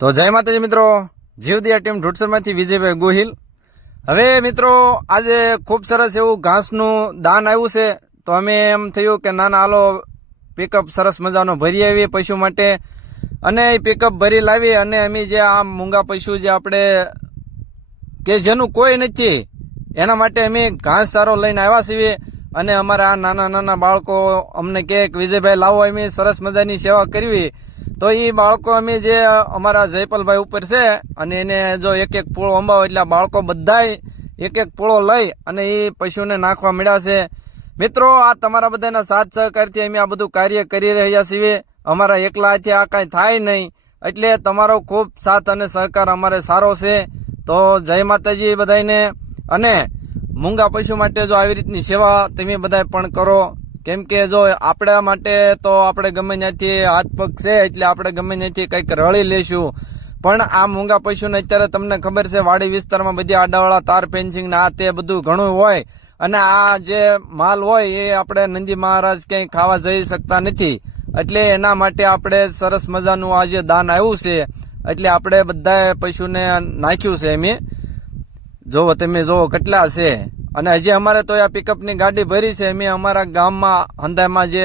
તો જય માતાજી મિત્રો. જીવદિયા ટીમ ઢોટસરમાંથી વિજયભાઈ ગોહિલ. હવે મિત્રો, આજે ખૂબ સરસ એવું ઘાસનું દાન આવ્યું છે. તો અમે એમ થયું કે નાના, હાલો પિકઅપ સરસ મજાનો ભરી આવીએ પશુ માટે. અને એ પિકઅપ ભરી લાવી અને અમે જે આ મૂંગા પશુ જે આપણે કે જેનું કોઈ નથી, એના માટે અમે ઘાસ ચારો લઈને આવ્યા છીએ. અને અમારા આ નાના નાના બાળકો અમને કહે કે, વિજયભાઈ, લાવો, અમે સરસ મજાની સેવા કરવી. તો એ બાળકો અમે જે અમારા જયપાલભાઈ ઉપર છે, અને એને જો એક એક પૂળો અંબાવો, એટલે બાળકો બધાય એક એક પૂળો લઈ અને એ પશુને નાખવા મળ્યા છે. મિત્રો, આ તમારા બધાના સાથ સહકારથી અમે આ બધું કાર્ય કરી રહ્યા છીએ. અમારા એકલાથી આ કાંઈ થાય નહીં. એટલે તમારો ખૂબ સાથ અને સહકાર અમારે સારો છે. તો જય માતાજી બધાને અને મૂંગા પશુ માટે જો આવી રીતની સેવા તમે બધા પણ કરો. કેમ કે જો આપણા માટે તો આપણે ગમે ત્યાંથી હાથ પગ છે, એટલે આપણે ગમે ત્યાંથી કંઈક રળી લેશું પણ આ મૂંગા પશુને અત્યારે તમને ખબર છે, વાડી વિસ્તારમાં બધી આડાવાળા તાર ફેન્સિંગ આ તે બધું ઘણું હોય. અને આ જે માલ હોય એ આપણે નંદી મહારાજ ક્યાંય ખાવા જઈ શકતા નથી. એટલે એના માટે આપણે સરસ મજાનું આ જે દાન આવ્યું છે, એટલે આપણે બધાએ પશુને નાખ્યું છે એમ. જોવો તમે, જોવો કેટલા છે. અને હજી અમારે તો આ પિકઅપની ગાડી ભરી છે. અમે અમારા ગામમાં હંદામાં જે